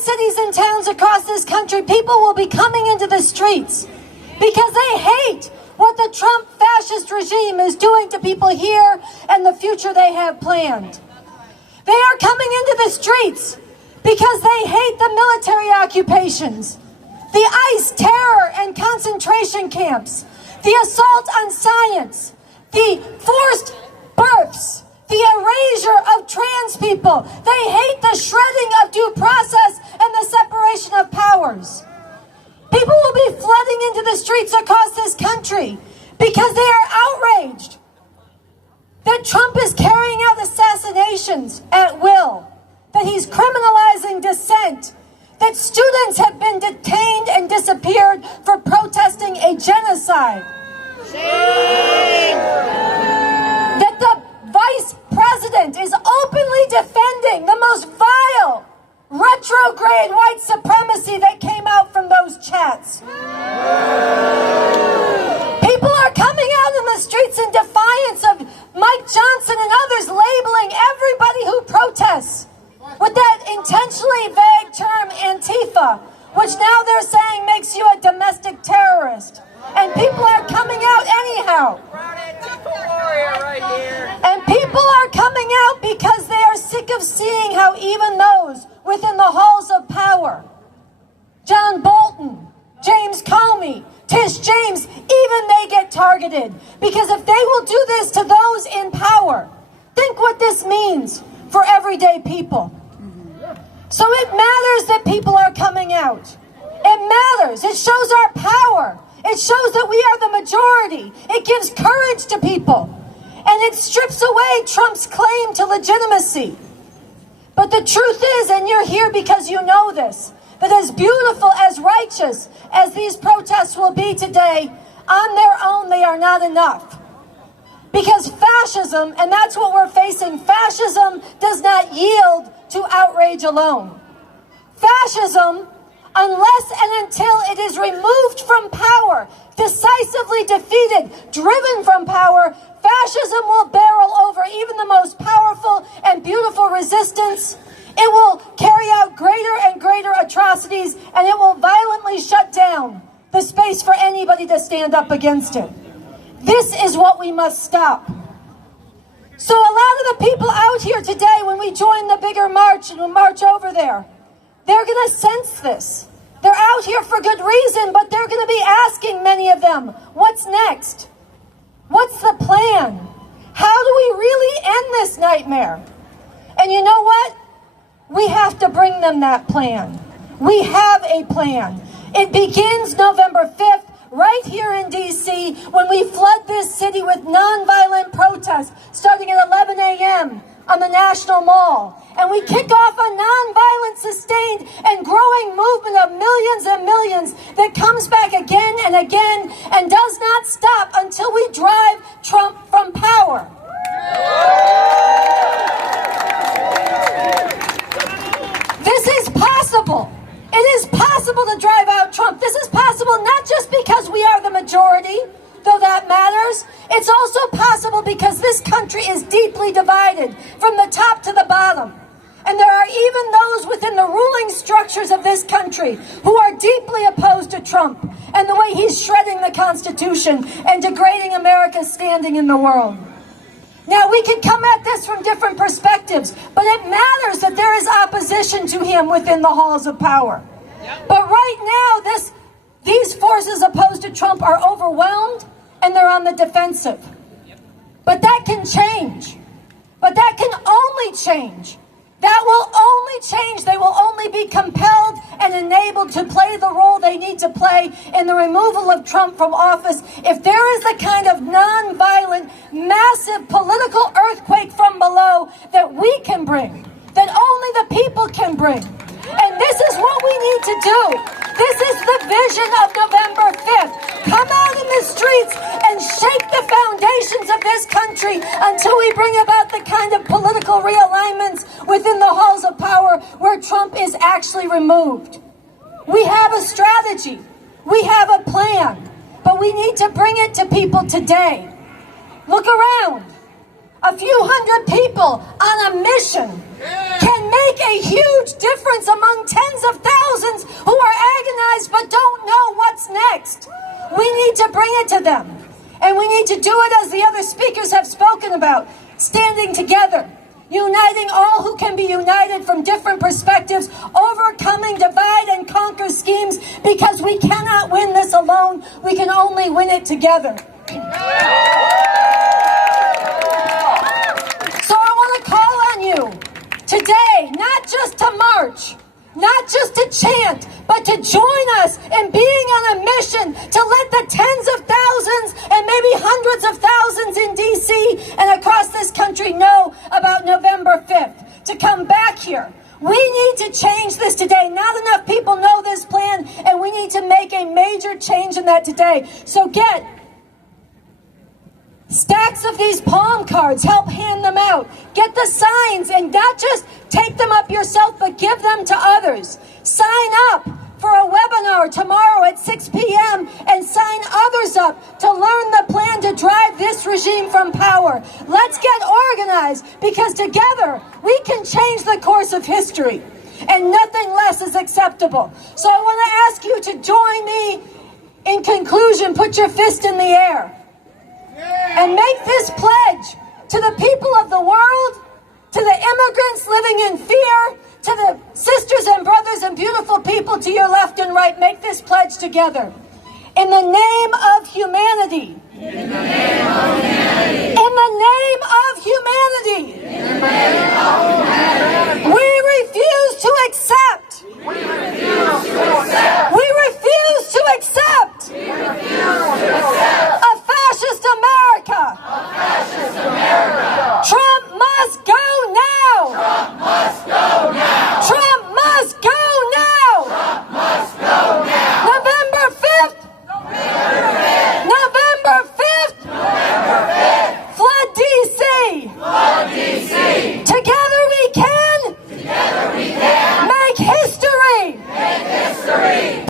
cities and towns across this country, people will be coming into the streets because they hate what the Trump fascist regime is doing to people here and the future they have planned. They are coming into the streets because they hate the military occupations, the ICE terror and concentration camps, the assault on science, the forced births, the erasure of trans people. They hate the shredding of due process and the separation of powers. People will be flooding into the streets across this country because they are outraged that Trump is carrying out assassinations at will, that he's criminalizing dissent, that students have been detained and disappeared for protesting a genocide. Shame. That the vice president is openly defending the most vile, retrograde white supremacy that came out from those chats. People are coming out in the streets in defiance of Mike Johnson and others labeling everybody who protests with that intentionally vague term Antifa, which now they're saying makes you a domestic terrorist. And people are coming out anyhow. And people are coming out because they are sick of seeing how even those within the halls of power, John Bolton, James Comey, Tish James, even they get targeted. Because if they will do this to those in power, think what this means for everyday people. So it matters that people are coming out. It matters. It shows our power. It shows that we are the majority. It gives courage to people. And it strips away Trump's claim to legitimacy. But the truth is, and you're here because you know this, that as beautiful, as righteous as these protests will be today, on their own they are not enough. Because fascism, and that's what we're facing, fascism does not yield to outrage alone. Fascism, unless and until it is removed from power, decisively defeated, driven from power, fascism will barrel over even the most powerful and beautiful resistance. It will carry out greater and greater atrocities, and it will violently shut down the space for anybody to stand up against it. This is what we must stop. So a lot of the people out here today, when we join the bigger march and we'll march over there, they're going to sense this. They're out here for good reason, but they're going to be asking, many of them, what's next? What's the plan? How do we really end this nightmare? And you know what? We have to bring them that plan. We have a plan. It begins November 5th, right here in D.C., when we flood this city with nonviolent protests, starting at 11 a.m. on the National Mall. And we kick off a nonviolent, sustained, and growing movement of millions and millions that comes back again and again and does not stop until we drive Trump from power. This is possible. It is possible to drive out Trump. This is possible not just because we are the majority, though that matters. It's also possible because this country is deeply divided from the top to the bottom. And there are even those within the ruling structures of this country who are deeply opposed to Trump and the way he's shredding the Constitution and degrading America's standing in the world. Now, we can come at this from different perspectives, but it matters that there is opposition to him within the halls of power. But right now, these forces opposed to Trump are overwhelmed and they're on the defensive. But that can change. But that can only change. That will only change. They will only be compelled and enabled to play the role they need to play in the removal of Trump from office if there is the kind of nonviolent, massive political earthquake from below that we can bring, that only the people can bring. And this is what we need to do. This is the vision of November 5th. Come out in the streets and shake the foundations of this country until we bring about the kind of political realignments within the halls of power where Trump is actually removed. We have a strategy. We have a plan. But we need to bring it to people today. Look around. A few hundred people on a mission can make a huge difference among tens of thousands who are agonized but don't know what's next. We need to bring it to them. And we need to do it as the other speakers have spoken about, standing together, uniting all who can be united from different perspectives, overcoming divide and conquer schemes, because we cannot win this alone. We can only win it together. So I want to call on you today, not just to march, not just to chant, but to join us in being on a mission to let the tens of thousands and maybe hundreds of thousands in DC and across this country know about November 5th, to come back here. We need to change this today. Not enough people know this plan, and we need to make a major change in that today. So get stacks of these palm cards, help hand them out. Get the signs, and not just take them up yourself, but give them to others. Sign up for a webinar tomorrow at 6 p.m. and sign others up to learn the plan to drive this regime from power. Let's get organized, because together we can change the course of history, and nothing less is acceptable. So I want to ask you to join me. In conclusion, put your fist in the air and make this pledge to the people of the world, to the immigrants living in fear, to the sisters and brothers and beautiful people to your left and right. Make this pledge together. In the name of humanity. In the name of humanity. In the name of humanity. In the name of humanity.